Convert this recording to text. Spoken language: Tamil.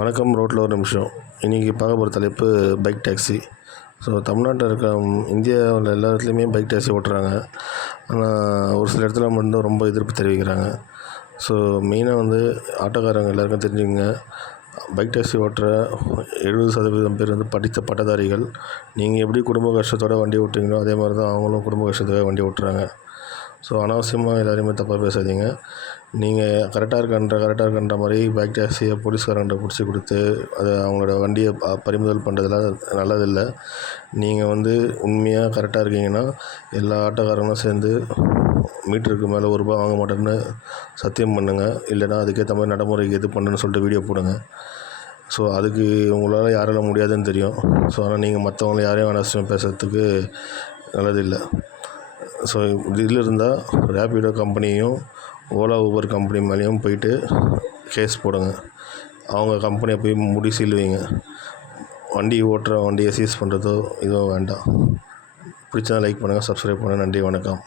வணக்கம். ரோட்டில் ஒரு நிமிஷம். இன்றைக்கி பார்க்க போகிற தலைப்பு பைக் டாக்ஸி. ஸோ தமிழ்நாட்டில் இருக்க இந்தியாவில் எல்லா இடத்துலையுமே பைக் டாக்ஸி ஓட்டுறாங்க. ஆனால் ஒரு சில இடத்துல மட்டும் ரொம்ப எதிர்ப்பு தெரிவிக்கிறாங்க. ஸோ மெயினாக ஆட்டோக்காரங்க எல்லாருக்கும் தெரிஞ்சுங்க, பைக் டாக்ஸி ஓட்டுற 70% பேர் படித்த பட்டதாரிகள். நீங்கள் எப்படி குடும்ப கஷ்டத்தோடு வண்டி ஓட்டுறீங்களோ அதே மாதிரி தான் அவங்களும் குடும்ப கஷ்டத்தோடு வண்டி ஓட்டுறாங்க. ஸோ அனாவசியமாக எல்லாரையுமே தப்பாக பேசாதீங்க. நீங்கள் கரெக்டாக இருக்கன்ற மாதிரி பைக் டாக்ஸியை போலீஸ்காரங்கிட்ட பிடிச்சி கொடுத்து அதை அவங்களோட வண்டியை பறிமுதல் பண்ணுறதுலாம் நல்லதில்லை. நீங்கள் உண்மையாக கரெக்டாக இருக்கீங்கன்னா எல்லா ஆட்டோக்காரங்களும் சேர்ந்து மீட்டருக்கு மேலே ₹1 வாங்க மாட்டேன்னு சத்தியம் பண்ணுங்கள். இல்லைனா அதுக்கேற்ற மாதிரி நடைமுறைக்கு எது பண்ணுன்னு சொல்லிட்டு வீடியோ போடுங்க. ஸோ அதுக்கு உங்களால் யாரால முடியாதுன்னு தெரியும். ஸோ ஆனால் நீங்கள் மற்றவங்கள யாரையும் அனாவசியமாக பேசுகிறதுக்கு நல்லதில்லை. ஸோ இதில் இருந்தால் ரேபிடோ கம்பெனியும் ஓலா ஊபர் கம்பெனி மேலேயும் போயிட்டு கேஸ் போடுங்க. அவங்க கம்பெனியை போய் சீல் வைங்க. வண்டி ஓட்டுற வண்டியை சீஸ் பண்ணுறதோ இதுவும் வேண்டாம். பிடிச்சா லைக் பண்ணுங்கள், சப்ஸ்கிரைப் பண்ணுங்கள். நன்றி, வணக்கம்.